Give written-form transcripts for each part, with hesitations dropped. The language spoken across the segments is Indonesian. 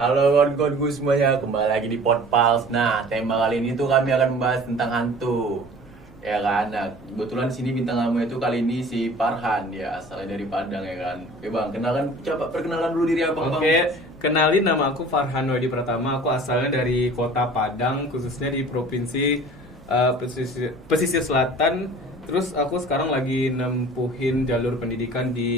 Halo kawan-kawanku semuanya, kembali lagi di Podpals. Nah, tema kali ini tuh kami akan membahas tentang hantu. Ya kan? Nah, kebetulan di sini bintang tamu itu kali ini si Farhan, ya asalnya dari Padang ya kan. Oke Bang, kenalkan, coba perkenalan dulu diri Abang Bang. Oke, kenalin nama aku Farhan Wadi Pratama. Aku asalnya dari Kota Padang, khususnya di provinsi pesisir selatan. Terus aku sekarang lagi nempuhin jalur pendidikan di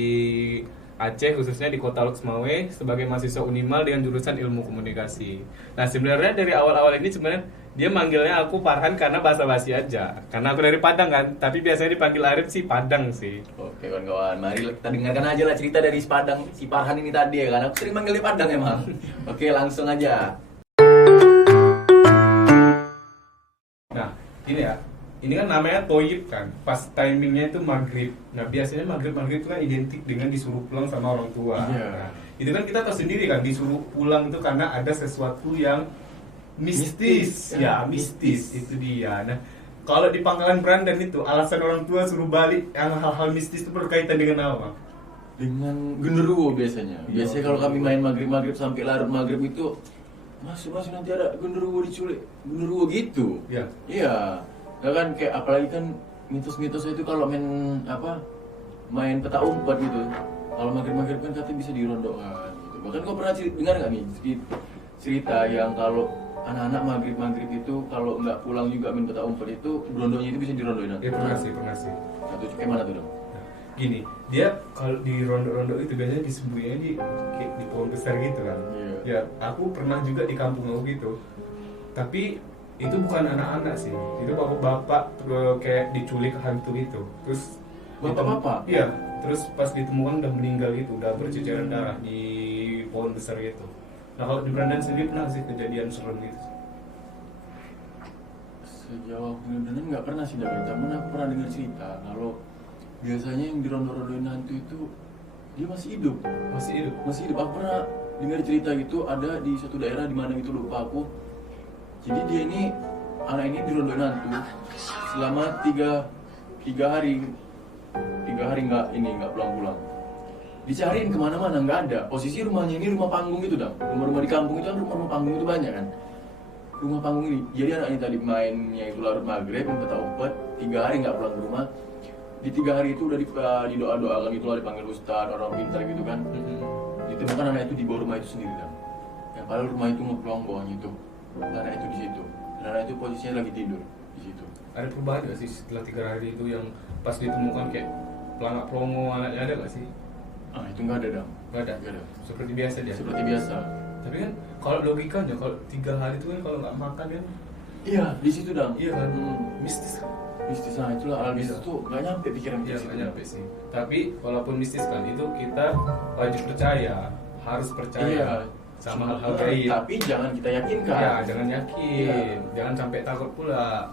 Aceh, khususnya di Kota Luxmawe sebagai mahasiswa Unimal dengan jurusan Ilmu Komunikasi. Nah, sebenarnya dari awal-awal ini sebenarnya dia manggilnya aku Farhan karena basa-basi aja. Karena aku dari Padang kan, tapi biasanya dipanggil Arif sih Padang sih. Oke kawan-kawan, mari kita dengarkan aja lah cerita dari si Padang, si Farhan ini tadi ya kan. Aku sering manggil dia Padang emang. Oke, langsung aja. Nah, gini ya. Ini kan namanya toyib kan. Pas timingnya itu maghrib. Nah, biasanya maghrib itu kan identik dengan disuruh pulang sama orang tua. Iya. Nah, itu kan kita tahu sendiri kan disuruh pulang itu karena ada sesuatu yang mistis. Ya, mistis itu dia. Nah, kalau di Pangkalan Brandan itu alasan orang tua suruh balik yang hal-hal mistis itu berkaitan dengan apa? Dengan genderuwo biasanya. Iya. Biasanya kalau kami main maghrib sampai larut maghrib itu, Mas nanti ada genderuwo diculik, genderuwo gitu. Ya. Iya. Ya kan kayak apalagi kan mitos-mitos itu kalau main peta umpet gitu. Kalau maghrib kan katanya bisa dirondokkan gitu. Bahkan kau pernah dengar nggak nih cerita yang kalau anak-anak maghrib itu kalau nggak pulang juga main peta umpet itu berondongnya itu bisa dirondokin. Ya, pernah sih. Nah, itu kayak mana tuh dong? Gini, dia kalau di rondo-rondo itu biasanya disembunyinya di pohon besar gitu kan. Iya. Ya, aku pernah juga di kampung aku gitu. Tapi itu bukan anak-anak sih, itu bapak-bapak kayak diculik hantu itu. Terus Bapak-bapak? iya, terus pas ditemukan udah meninggal gitu, udah berceceran darah di pohon besar itu. Nah, kalau di Brandan sendiri pernah sih kejadian serem gitu. Sejauh benar-benar nggak pernah sih David, cuman aku pernah dengar cerita kalau biasanya yang dirondo-rondoin hantu itu dia masih hidup. Masih hidup. Masih hidup. Aku pernah dengar cerita gitu ada di suatu daerah di mana gitu lupa aku. Jadi dia ini anak ini dirondoin hantu selama tiga hari nggak pulang-pulang. Dicariin kemana-mana nggak ada. Posisi rumahnya ini rumah panggung gitu dong. Rumah-rumah di kampung itu kan rumah panggung itu banyak kan. Rumah panggung ini. Jadi anaknya tadi mainnya itu larut maghrib, peta umpet, 3 hari nggak pulang ke rumah. Di 3 hari itu udah didoa-doakan gitu lah, dipanggil ustad, orang pintar gitu kan. Ditemukan anak itu di bawah rumah itu sendiri kan. Yang padahal rumah itu ngeplong bawahnya itu. Anak itu di situ. Dan anak itu posisinya lagi tidur di situ. Ada perubahan nggak sih setelah 3 hari itu yang pas ditemukan kayak pelangak pelongo anaknya, ada nggak sih? Ah itu nggak ada dong. Nggak ada. Nggak ada. Seperti biasa dia. Seperti biasa. Tapi kan kalau logikanya kalau 3 hari itu kan kalau nggak makan kan, Iya di situ dong. iya kan, mistis. Mistis, nah itulah hal mistis Iya. tuh nggak nyampe pikiran Iya, kita. nggak nyampe sih. Tapi walaupun mistis kan itu kita wajib percaya, harus percaya Iya. sama hal-hal gaib. Tapi jangan kita yakinkan. Ya, jangan yakin, Iya. jangan sampai takut pula.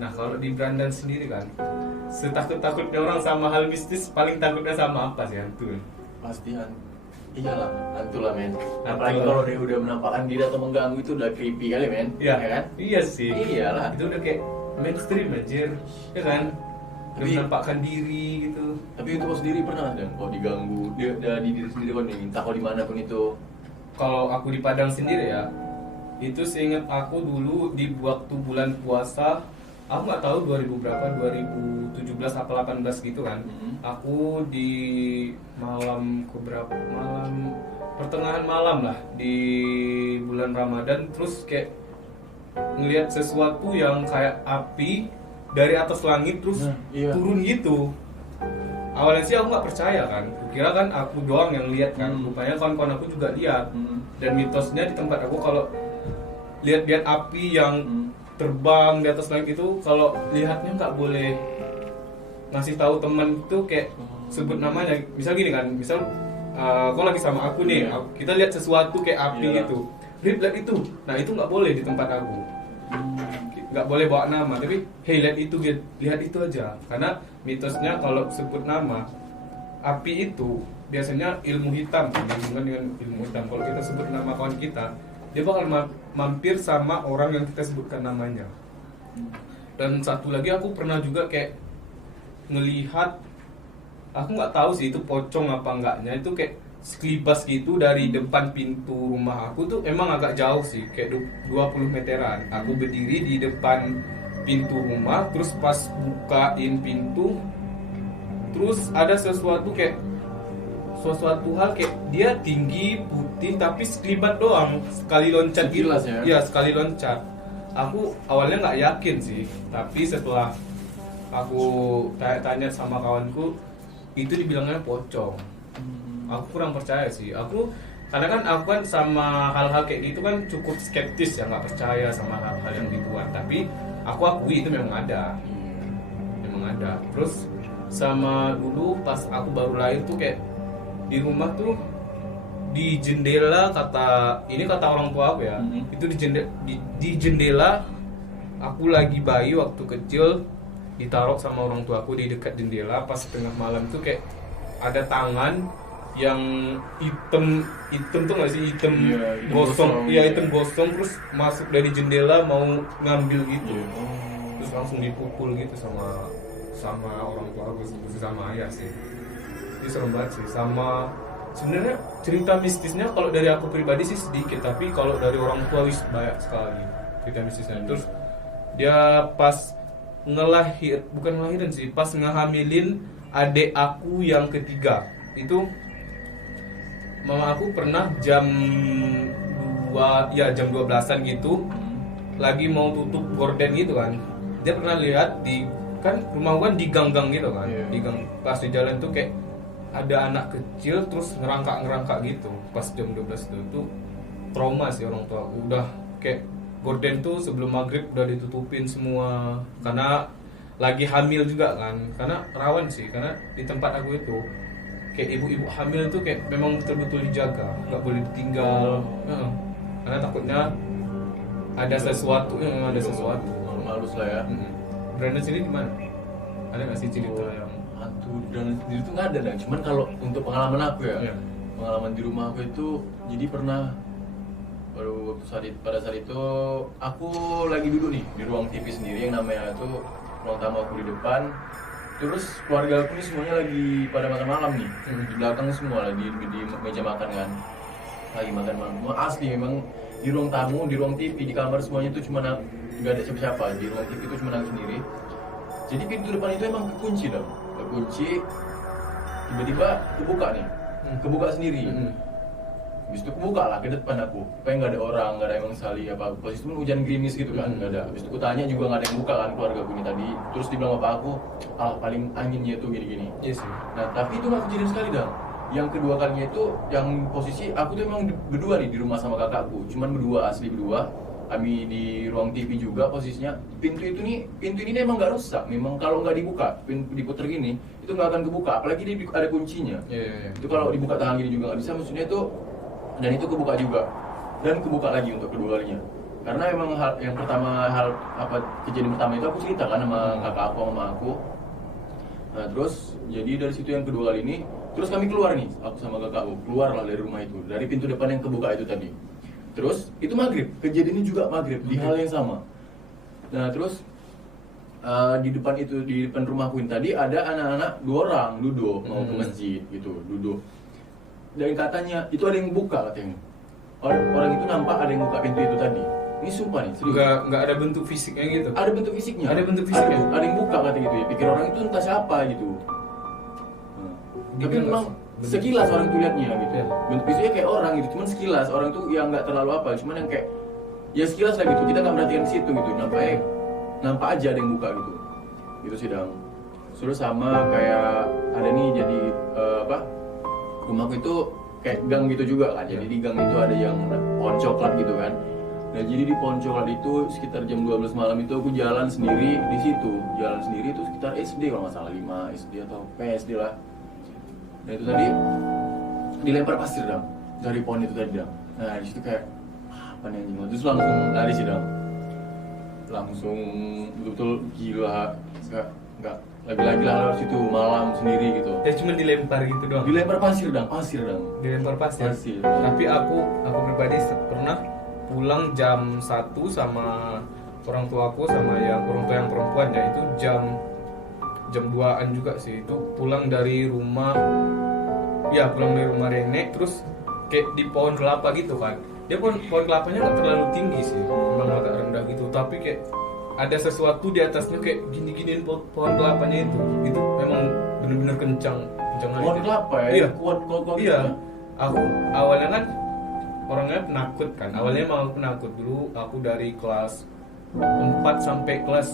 Nah, kalau di Brandan sendiri kan, setakut-takutnya orang sama hal mistis, paling takutnya sama apa sih hantu? Pasti iyalah hantu lah men. Hantu Apalagi lah. kalau dia udah menampakkan diri atau mengganggu itu udah creepy kali men. Iya, Ya kan? iya sih. Iyalah. Itu udah kayak mainstream anjir, ya kan? Udah Tapi- menampakkan diri gitu. Tapi untuk kau sendiri pernah dan kau diganggu dia di diri sendiri kau nih, entah kau dimanapun itu. Kalau aku di Padang sendiri ya, itu seingat aku dulu di waktu bulan puasa, aku nggak tahu 2000 berapa, 2017 apa 18 gitu kan. Aku di malam keberapa, malam pertengahan malam lah di bulan Ramadan, terus kayak ngelihat sesuatu yang kayak api dari atas langit terus Nah, iya. turun gitu. Awalnya sih aku nggak percaya kan, kira kan aku doang yang lihat kan. Rupanya kawan-kawan aku juga lihat. Dan mitosnya di tempat aku kalau lihat-lihat api yang terbang di atas langit itu, kalau lihatnya nggak boleh ngasih tahu teman itu kayak sebut namanya. Misal gini kan, misal kau lagi sama aku nih, Iya. kita lihat sesuatu kayak api Iya. gitu, lihat itu. Nah itu nggak boleh di tempat aku, nggak boleh bawa nama. Tapi hey, lihat itu aja, karena mitosnya kalau sebut nama api itu biasanya ilmu hitam, dihubungkan dengan ilmu hitam. Kalau kita sebut nama kawan kita, dia bakal mampir sama orang yang kita sebutkan namanya. Dan satu lagi aku pernah juga kayak ngelihat, aku nggak tahu sih itu pocong apa enggaknya, itu kayak sekelibas gitu dari depan pintu rumah aku tuh emang agak jauh sih, kayak 20 meteran. Aku berdiri di depan pintu rumah, terus pas bukain pintu, terus ada sesuatu hal kayak dia tinggi, putih, tapi sekelibat doang, sekali loncat gitu. Sekilas ya? Iya, sekali loncat. Aku awalnya nggak yakin sih, tapi setelah aku tanya sama kawanku, itu dibilangnya pocong. Aku kurang percaya sih. Karena kan aku kan sama hal-hal kayak gitu kan cukup skeptis ya, nggak percaya sama hal-hal yang gituan. Tapi aku akui itu memang ada. Terus sama dulu pas aku baru lahir tuh kayak di rumah tuh di jendela, kata orang tua aku ya, itu di jendela aku lagi bayi waktu kecil, ditaruh sama orang tua aku di dekat jendela. Pas tengah malam tuh kayak ada tangan yang hitam tuh nggak sih, hitam gosong, hitam gosong, terus masuk dari jendela mau ngambil gitu. Terus langsung dipukul gitu sama orang tua aku, sama ayah sih. Ini serem banget sih. Sama sebenarnya cerita mistisnya kalau dari aku pribadi sih sedikit, tapi kalau dari orang tua wis banyak sekali cerita mistisnya. Terus dia pas bukan ngelahirin sih, pas ngehamilin adik aku yang ketiga, itu mama aku pernah jam 12-an gitu, lagi mau tutup gorden gitu kan, dia pernah lihat kan rumah gua kan di gang-gang gitu kan, di gang, pas di jalan tuh kayak ada anak kecil terus ngerangkak gitu pas jam 12 itu trauma sih orang tua aku. Udah kayak gorden tuh sebelum maghrib udah ditutupin semua, karena lagi hamil juga kan, karena rawan sih, karena di tempat aku itu kayak ibu-ibu hamil itu kayak memang betul-betul dijaga, nggak boleh ditinggal. Karena takutnya ada sesuatu, halus lah ya. Brandon sendiri gimana? Ada nggak sih cerita yang hantu dan sendiri itu nggak ada dah. Cuman kalau untuk pengalaman aku ya, pengalaman di rumah aku itu, jadi pernah pada saat itu aku lagi duduk nih di ruang TV sendiri yang namanya itu ruang tamu aku di depan. Terus keluarga aku nih semuanya lagi pada makan malam nih, di belakang semua lagi di meja makan kan, lagi makan malam. Asli memang di ruang tamu, di ruang TV, di kamar semuanya itu cuma nggak ada siapa-siapa. Di ruang TV itu cuma aku sendiri. Jadi pintu depan itu emang kekunci dong, tiba-tiba kebuka sendiri. Habis itu kebuka lah ke depan aku, pengen nggak ada orang, nggak ada emang sali apa. Pas itu hujan gerimis gitu kan, nggak ada. Habis itu aku tanya juga nggak ada yang buka kan, keluarga aku ini tadi. Terus dibilang bapak aku, paling anginnya tuh gini-gini. Yes. Nah tapi itu nggak kejadian sekali dah. Yang kedua kalinya itu, yang posisi aku tuh emang berdua nih di rumah sama kakakku, cuman asli berdua. Kami di ruang TV juga posisinya. Pintu ini emang nggak rusak. Memang kalau nggak dibuka, diputer gini, itu nggak akan kebuka. Apalagi dia ada kuncinya. Itu kalau dibuka tangan gini juga nggak bisa. Maksudnya itu, dan itu kebuka juga, dan kebuka lagi untuk kedua kalinya. Karena emang kejadian pertama itu aku ceritakan sama kakak aku, sama aku. Nah terus jadi dari situ yang kedua kali ini, terus kami keluar nih, aku sama kakakku keluar lah dari rumah itu, dari pintu depan yang kebuka itu tadi. Terus itu maghrib, kejadiannya juga maghrib di hal yang sama. Nah terus di depan rumahku ini tadi ada anak-anak 2 orang duduk mau ke masjid gitu, duduk. Dan katanya itu ada yang buka katanya. Orang itu nampak ada yang buka pintu itu tadi. Ini sumpah nih, serius. Nggak ada bentuk fisiknya gitu. Ada bentuk fisiknya. Ada yang buka katanya gitu ya. Pikir orang itu entah siapa gitu. Tapi memang sekilas orang tuh liatnya gitu. Bentuk fisiknya kayak orang gitu, cuman sekilas orang tuh yang nggak terlalu apa, cuman yang kayak ya sekilas lah gitu. Kita nggak perhatikan situ gitu. Nampak aja ada yang buka gitu. Gitu sih dong. Terus sama kayak ada nih jadi rumahku itu kayak gang gitu juga kan. Jadi di gang itu ada yang pohon coklat gitu kan. Nah jadi di pohon coklat itu sekitar jam 12 malam itu aku jalan sendiri di situ. Jalan sendiri itu sekitar SD kalau nggak salah, 5 SD atau PSD lah. Nah itu tadi dilempar pasir dong dari pohon itu tadi dong. Nah di situ kayak apa nih anjing, terus langsung lari sih dong. Langsung betul-betul gila, nggak lagi-lagi lah harus itu malam sendiri gitu. Ya cuma dilempar gitu doang. Dilempar pasir dong. Dilempar pasir. Tapi aku pribadi pernah pulang jam 1 sama orang tua aku, sama orang tua yang perempuan ya, itu jam 2-an juga sih. Itu pulang dari rumah Ya pulang dari rumah nenek, terus kayak di pohon kelapa gitu kan. Dia pohon kelapanya nggak terlalu tinggi sih, memang agak rendah gitu. Tapi kayak ada sesuatu di atasnya kayak gini-giniin pohon kelapanya itu memang benar-benar kencang Pohon kelapa ya? Iya. Kuat gitu Iya. ya? Aku awalnya kan orangnya penakut kan. Awalnya emang aku penakut dulu. Aku dari kelas 4 sampai kelas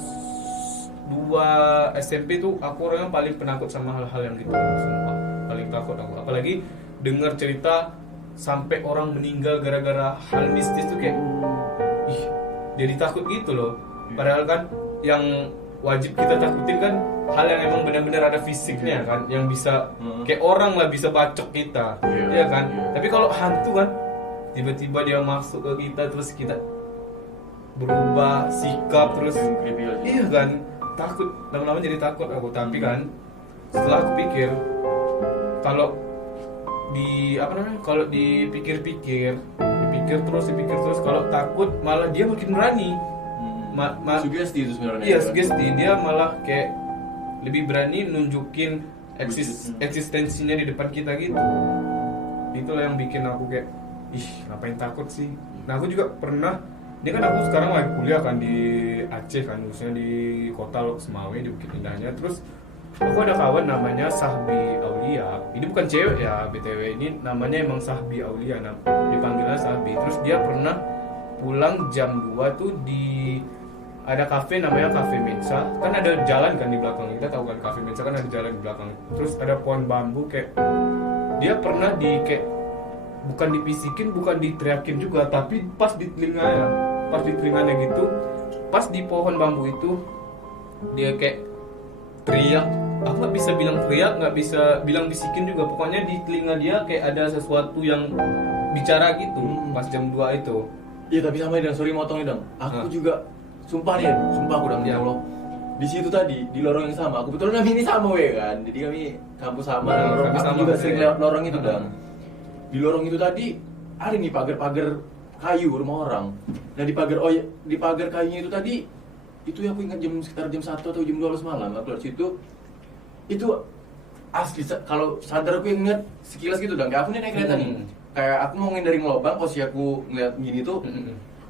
2 SMP tuh aku orangnya paling penakut sama hal-hal yang gitu. Sumpah. Paling takut aku. Apalagi dengar cerita sampai orang meninggal gara-gara hal mistis tuh kayak ih, jadi takut gitu loh. Padahal kan yang wajib kita takutin kan hal yang emang benar-benar ada fisiknya kan, yang bisa kayak orang lah bisa bacok kita, ya kan. Tapi kalau hantu kan tiba-tiba dia masuk ke kita terus kita berubah sikap terus, iya kan, takut, lama-lama jadi takut aku. Tapi kan setelah aku pikir kalau kalau dipikir terus kalau takut malah dia makin berani. Sugesti itu sebenarnya. Iya, sugesti. Dia malah kayak lebih berani nunjukin eksistensinya di depan kita gitu. Itulah yang bikin aku kayak ngapain takut sih. Nah, aku juga pernah, ini kan aku sekarang lagi kuliah kan di Aceh kan, khususnya di kota Lok Semawe di Bukit Indahnya. Terus aku ada kawan namanya Sahbi Aulia. Ini bukan cewek ya, BTW, ini namanya emang Sahbi Aulia, dipanggilnya Sahbi. Terus dia pernah pulang jam 2 tuh ada kafe namanya Cafe Mensa. Kan ada jalan kan di belakang, kita tahu kan Cafe Mensa kan ada jalan di belakang. Terus ada pohon bambu, kayak dia pernah bukan dipisikin, bukan diteriakin juga, tapi pas di telinganya gitu, pas di pohon bambu itu dia kayak teriak. Aku nggak bisa bilang teriak, nggak bisa bilang bisikin juga, pokoknya di telinga dia kayak ada sesuatu yang bicara gitu pas jam 2 itu. Iya, tapi sama dengan, sorry motong nih dong. Aku juga sumpah aku dong, ya Allah. Di situ tadi di lorong yang sama, aku betul kami ini sama kan. Jadi kami kampus sama, aku juga sering lewat lorong itu dong. Di lorong itu tadi ada nih pagar-pagar kayu rumah orang. Nah di pagar kayunya itu tadi, itu aku ingat sekitar jam 1 atau jam 12 malam aku lewat situ. Itu asli, kalau sadar aku yang ngeliat sekilas gitu dong. Kayak aku nih naik kereta nih, kayak aku mau ngindari ngelobang, posisi aku ngeliat gini tuh.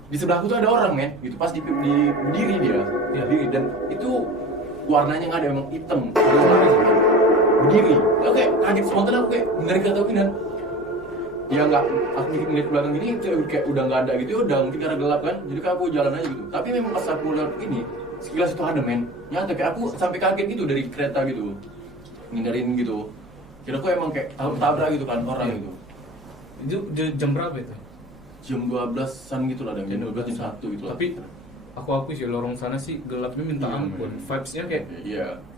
Di sebelahku tuh ada orang men, gitu, pas berdiri dia, berdiri, dan itu warnanya nggak ada, emang hitam, berdiri. Aku kayak kaget spontan, aku kayak ngindari kereta aku dan dia nggak, aku ngeliat ke belakang gini, itu kayak udah nggak ada gitu, udah mungkin karena gelap kan, jadi aku jalan aja gitu. Tapi memang pas aku lihat ini, sekilas itu ada men, nyata kayak aku sampai kaget gitu dari kereta gitu, ngindarin gitu. Kira aku emang kayak tabrak gitu kan orang gitu. Itu jam berapa itu? Jam 12-an gitu lah, jam 12 jam 1 gitu lah. Tapi aku akui sih lorong sana sih gelapnya minta ampun. Vibes-nya kayak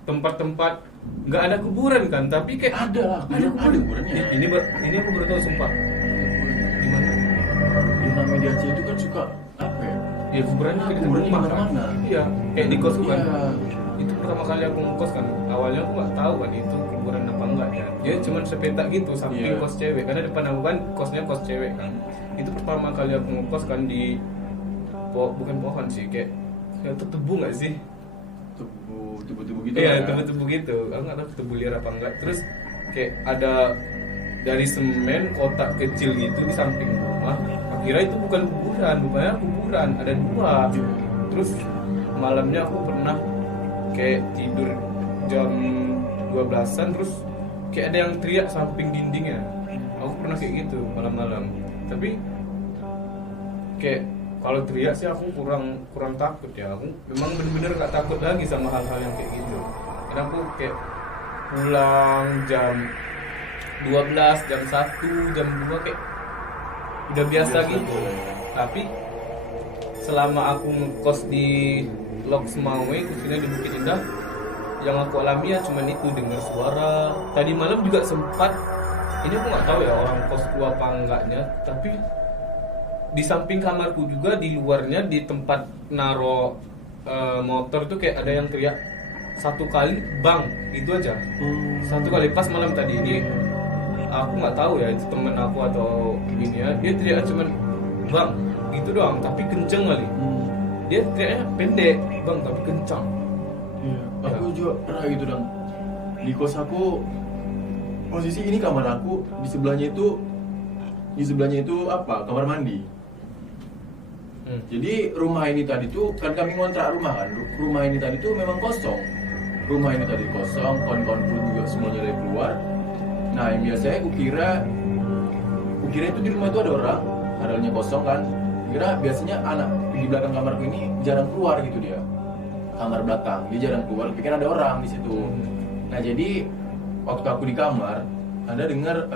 tempat-tempat nggak ada kuburan kan, tapi kayak ada kuburannya. Ini aku baru tahu sumpah. Di mana? Di namanya Aceh itu kan suka apa ya? Iya, kuburannya di rumah kan. Iya, kayak di kos kan. Itu pertama kali aku ngekos kan. Awalnya aku nggak tahu kan itu kuburan apa enggak ya. Dia cuma sepetak gitu samping kos cewek. Karena depan aku kan kosnya kos cewek kan. Itu pertama kali aku ngekos kan di bukan pohon sih, kayak itu tebu nggak sih? Tebu gitu. Iya, tebu gitu. Aku nggak tahu tebu liar apa enggak. Terus kayak ada dari semen kotak kecil gitu di samping rumah. Akhirnya itu bukan kuburan, ada 2. Terus malamnya aku pernah kayak tidur jam 12-an, terus kayak ada yang teriak samping dindingnya. Aku pernah kayak gitu malam-malam. Tapi kayak kalau teriak sih aku kurang takut ya. Aku memang bener-bener gak takut lagi sama hal-hal yang kayak gitu. Karena aku kayak pulang jam 12, jam 1, jam 2 kayak udah biasa gitu. Tapi selama aku ngekos di Lok Semawe, khususnya di Bukit Indah, yang aku alami ya cuman itu, dengar suara. Tadi malam juga sempat, ini aku nggak tahu ya orang kosku apa enggaknya, tapi di samping kamarku juga, di luarnya di tempat naro motor tuh kayak ada yang teriak 1 kali bang, gitu aja. 1 kali pas malam tadi. Ini aku nggak tahu ya itu temen aku atau ini ya, dia teriak cuman bang gitu doang, tapi kenceng kali. Dia teriaknya pendek bang tapi kencang. Aku juga pernah gitu dong. Di kos aku posisi ini kamar aku, di sebelahnya itu apa, kamar mandi. Jadi rumah ini tadi tuh kan kami ngontrak rumah kan, rumah ini tadi tuh memang kosong. Rumah ini tadi kosong, kawan-kawanku juga semuanya dari keluar. Nah yang biasanya kukira itu di rumah itu ada orang, adanya kosong kan. Kira biasanya anak di belakang kamarku ini jarang keluar gitu dia. Kamar belakang, dia jarang keluar, pikir ada orang di situ. Nah jadi waktu aku di kamar, ada dengar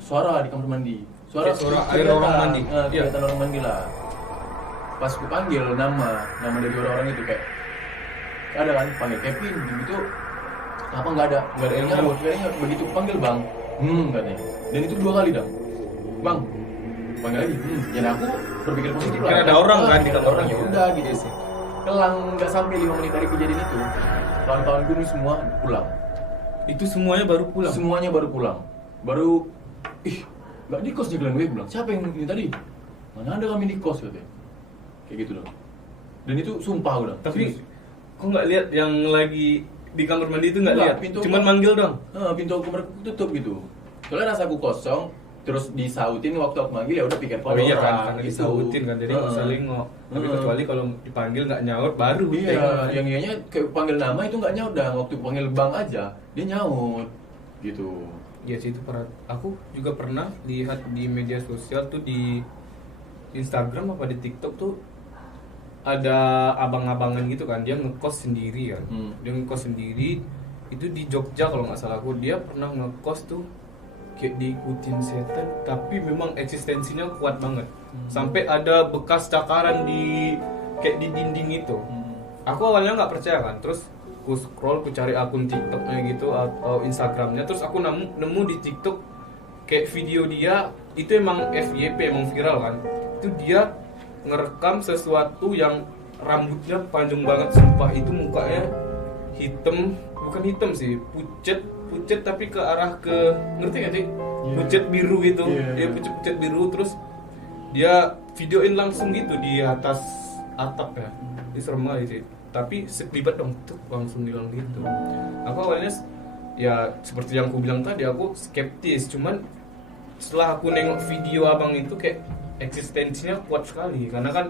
suara di kamar mandi. Suara air orang mandi. Kelihatan orang mandi lah. Pas aku panggil nama dari orang-orang itu kayak ada kan, panggil Kevin gitu. Apa nggak ada yang nyaut. Kayaknya begitu panggil bang, katanya. Dan itu 2 kali dah. Bang, panggil lagi. Dan aku berpikir positif lah. Karena ada orang kan di kamar orang ya udah gitu sih. Kelang nggak sampai 5 menit dari kejadian itu, kawan-kawanku ini semua pulang. Itu semuanya baru pulang. Semuanya baru pulang. Baru nggak di kosnya kalian, gue bilang. Siapa yang ini tadi? Mana ada kami di kos katanya. Kayak gitu loh. Dan itu sumpah udah. Tapi kok nggak lihat yang lagi di kamar mandi itu nggak lihat? Pintu Cuman manggil dong. Pintu kamar tutup gitu. Soalnya rasaku kosong, terus disautin waktu aku manggil ya udah pikir Oh iya kan, karena gitu. disautin kan, jadi nggak usah lingok. Tapi kecuali kalau dipanggil nggak nyaut baru. Iya, yang ianya kayak panggil nama itu nggak nyaut dah. Waktu panggil bang aja dia nyaut gitu. Iya sih itu aku juga pernah lihat di media sosial tuh, di Instagram apa di TikTok tuh ada abang-abangan gitu kan, dia ngekos sendiri kan. Dia ngekos sendiri itu di Jogja kalau nggak salah aku. Dia pernah ngekos tuh kayak diikutin setan, tapi memang eksistensinya kuat banget. Sampai ada bekas cakaran di kayak di dinding itu. Aku awalnya nggak percaya kan, terus aku scroll, aku cari akun TikToknya gitu atau Instagramnya, terus aku nemu di TikTok kayak video dia itu emang FYP, emang viral kan. Itu dia ngerekam sesuatu yang rambutnya panjang banget, sumpah itu mukanya hitam, bukan hitam sih, pucet tapi ke arah ke, ngerti gak sih? Pucet biru gitu. Dia pucet biru, terus dia videoin langsung gitu di atas atap ya. Itu serem banget sih. Tapi sekelibat dong tuh langsung bilang gitu. Aku awalnya ya seperti yang aku bilang tadi, aku skeptis, cuman setelah aku nengok video abang itu kayak eksistensinya kuat sekali, karena kan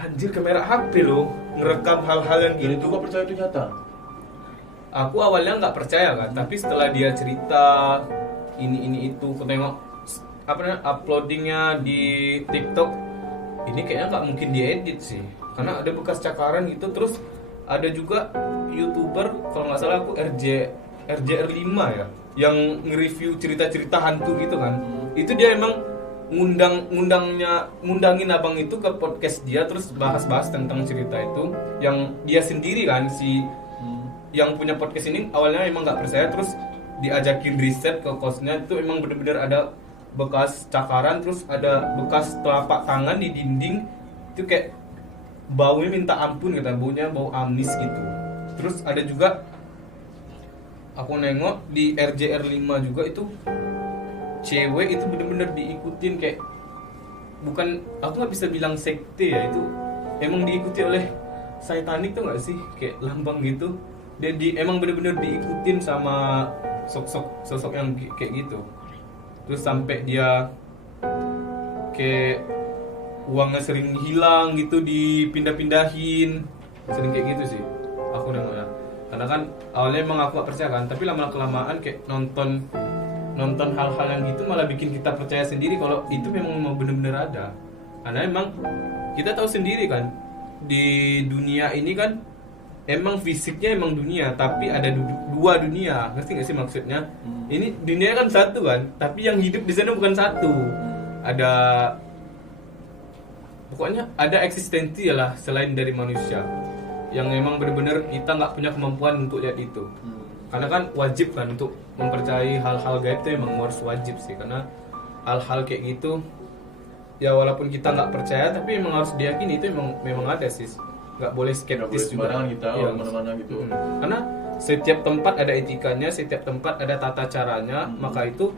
anjir kamera HP loh ngerekam hal-hal yang Jadi gitu. itu kok percaya itu nyata? Aku awalnya nggak percaya kan, tapi setelah dia cerita ini itu, aku tengok apa namanya uploadingnya di TikTok, ini kayaknya nggak mungkin diedit sih, karena ada bekas cakaran gitu. Terus ada juga YouTuber kalau nggak salah aku RJR5 ya, yang nge-review cerita-cerita hantu gitu kan. Itu dia emang ngundangin abang itu ke podcast dia, terus bahas-bahas tentang cerita itu yang dia sendiri kan, si yang punya podcast ini awalnya emang nggak percaya, terus diajakin riset ke kosnya, itu emang bener-bener ada bekas cakaran, terus ada bekas telapak tangan di dinding, itu kayak baunya minta ampun gitu, baunya bau amis gitu. Terus ada juga aku nengok di RJR5 juga, itu cewek itu bener-bener diikutin, kayak bukan, aku nggak bisa bilang sekte ya, itu emang diikuti oleh satanik tuh nggak sih, kayak lambang gitu. Dia emang bener-bener diikutin sama sosok yang kayak gitu. Terus sampai dia kayak uangnya sering hilang gitu, dipindah-pindahin, sering kayak gitu sih aku nengoknya. Karena kan awalnya emang aku gak percaya kan, tapi lama-kelamaan kayak nonton hal-hal yang gitu malah bikin kita percaya sendiri kalau itu memang bener-bener ada. Karena emang kita tahu sendiri kan, di dunia ini kan emang fisiknya emang dunia, tapi ada dua dunia. Ngerti gak sih maksudnya? Ini dunia kan satu kan, tapi yang hidup di sana bukan satu. Ada, pokoknya ada eksistensi lah selain dari manusia, yang memang benar-benar kita nggak punya kemampuan untuk lihat itu. Karena kan wajib kan untuk mempercayai hal-hal gaib itu emang harus wajib sih, karena hal-hal kayak gitu ya walaupun kita nggak percaya tapi emang harus diyakini itu memang ada sih. Nggak boleh skeptis juga. Kita ya, mana-mana gitu. Karena setiap tempat ada etikanya, setiap tempat ada tata caranya. Maka itu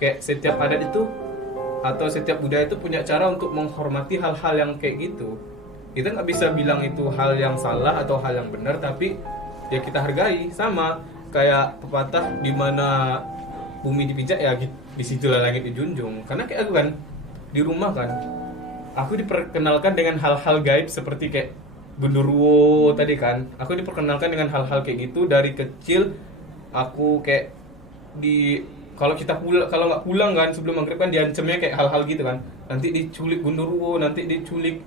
kayak setiap adat itu atau setiap budaya itu punya cara untuk menghormati hal-hal yang kayak gitu. Kita nggak bisa bilang itu hal yang salah atau hal yang benar, tapi ya kita hargai. Sama kayak pepatah di mana bumi dipijak ya disitulah langit dijunjung. Karena kayak aku kan di rumah kan, aku diperkenalkan dengan hal-hal gaib seperti kayak genderuwo tadi kan. Aku diperkenalkan dengan hal-hal kayak gitu dari kecil. Aku kayak kalau kita pulang, kalau nggak pulang kan sebelum maghrib kan diancamnya kayak hal-hal gitu kan. Nanti diculik genderuwo, nanti diculik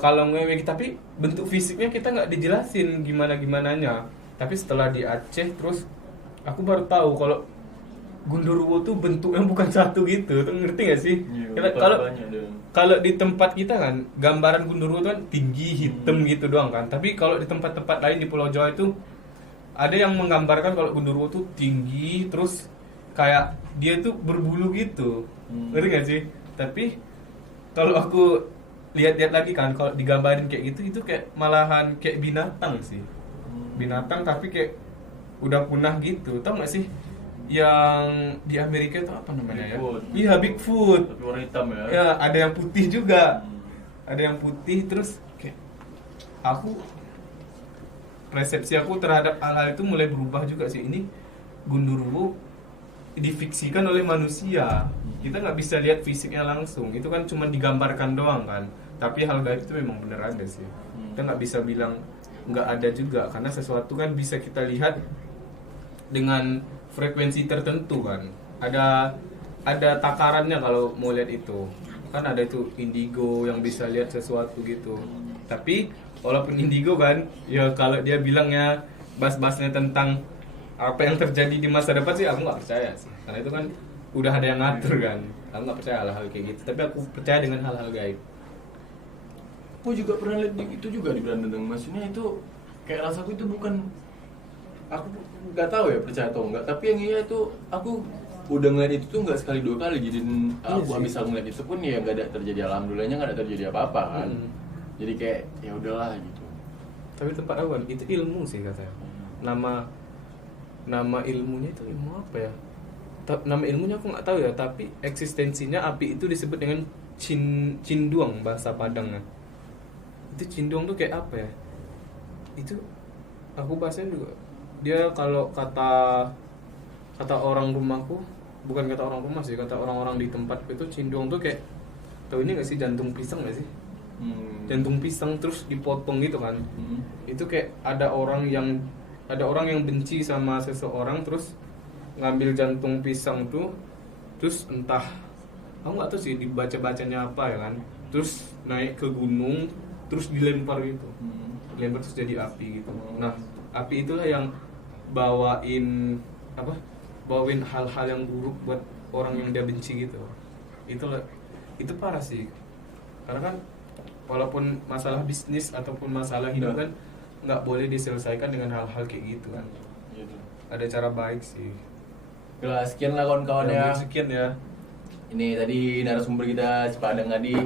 kalau ngewe, tapi bentuk fisiknya kita nggak dijelasin gimana gimananya. Tapi setelah di Aceh terus aku baru tahu kalau genderuwo tuh bentuknya bukan satu gitu. Tuh, ngerti gak sih? Kalau di tempat kita kan gambaran genderuwo kan tinggi hitam gitu doang kan. Tapi kalau di tempat-tempat lain di Pulau Jawa itu ada yang menggambarkan kalau genderuwo tuh tinggi terus kayak dia tuh berbulu gitu. Ngerti gak sih? Tapi kalau aku lihat-lihat lagi kan kalau digambarin kayak gitu itu kayak malahan kayak binatang sih. Binatang tapi kayak udah punah gitu. Tau gak sih? Yang di Amerika itu apa namanya Bigfoot. ya? Iya, Bigfoot. Tapi warna hitam ya. Ya, ada yang putih juga. Ada yang putih terus kayak aku persepsi aku terhadap hal-hal itu mulai berubah juga sih. Ini genderuwo difiksikan oleh manusia. Kita nggak bisa lihat fisiknya langsung. Itu kan cuma digambarkan doang kan. Tapi hal gaib itu memang bener ada sih. Kita nggak bisa bilang nggak ada juga karena sesuatu kan bisa kita lihat dengan frekuensi tertentu kan. Ada takarannya kalau mau lihat itu. Kan ada itu indigo yang bisa lihat sesuatu gitu. Tapi walaupun indigo kan, ya kalau dia bilangnya bahas-bahasnya tentang apa yang terjadi di masa depan sih aku nggak percaya sih. Karena itu kan udah ada yang ngatur kan. Aku nggak percaya hal-hal kayak gitu. Tapi aku percaya dengan hal-hal gaib. Aku juga pernah lihat itu juga di Belanda. Maksudnya itu kayak rasaku itu bukan, aku nggak tahu ya percaya atau enggak, tapi yang iya itu aku udah ngeliat itu tuh nggak sekali dua kali. Jadi aku habis aku ngeliat itu pun ya nggak ada terjadi, alhamdulillahnya nggak ada terjadi apa-apa kan. Jadi kayak ya udahlah gitu. Tapi tempat aku kan itu ilmu sih katanya. Nama ilmunya itu ilmu apa ya? Nama ilmunya aku nggak tahu ya, tapi eksistensinya api itu disebut dengan cinduang bahasa Padangnya. Itu cinduang tuh kayak apa ya? Itu aku bahasanya juga dia kalau kata orang rumahku, bukan kata orang rumah sih, kata orang-orang di tempat itu cinduang tuh kayak, tahu ini nggak sih jantung pisang nggak sih? Jantung pisang terus dipotong gitu kan. Itu kayak ada orang yang benci sama seseorang terus ngambil jantung pisang tuh, terus entah aku nggak tahu sih dibaca-bacanya apa ya kan, terus naik ke gunung terus dilempar gitu. Dilempar terus jadi api gitu. Nah, api itulah yang bawain hal-hal yang buruk buat orang yang dia benci gitu. Itu parah sih. Karena kan walaupun masalah bisnis ataupun masalah hidup kan nggak boleh diselesaikan dengan hal-hal kayak gitu kan. Ada cara baik sih. Oke, sekian lah kawan-kawan ya. Sekian ya. Ini tadi narasumber kita Padang tadi.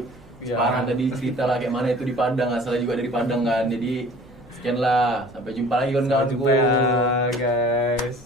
Separang tadi cerita lah kayak mana itu di Padang, asalnya juga dari Padang kan. Jadi sekian lah, sampai jumpa lagi kawan-kawanku. Sampai jumpa guys.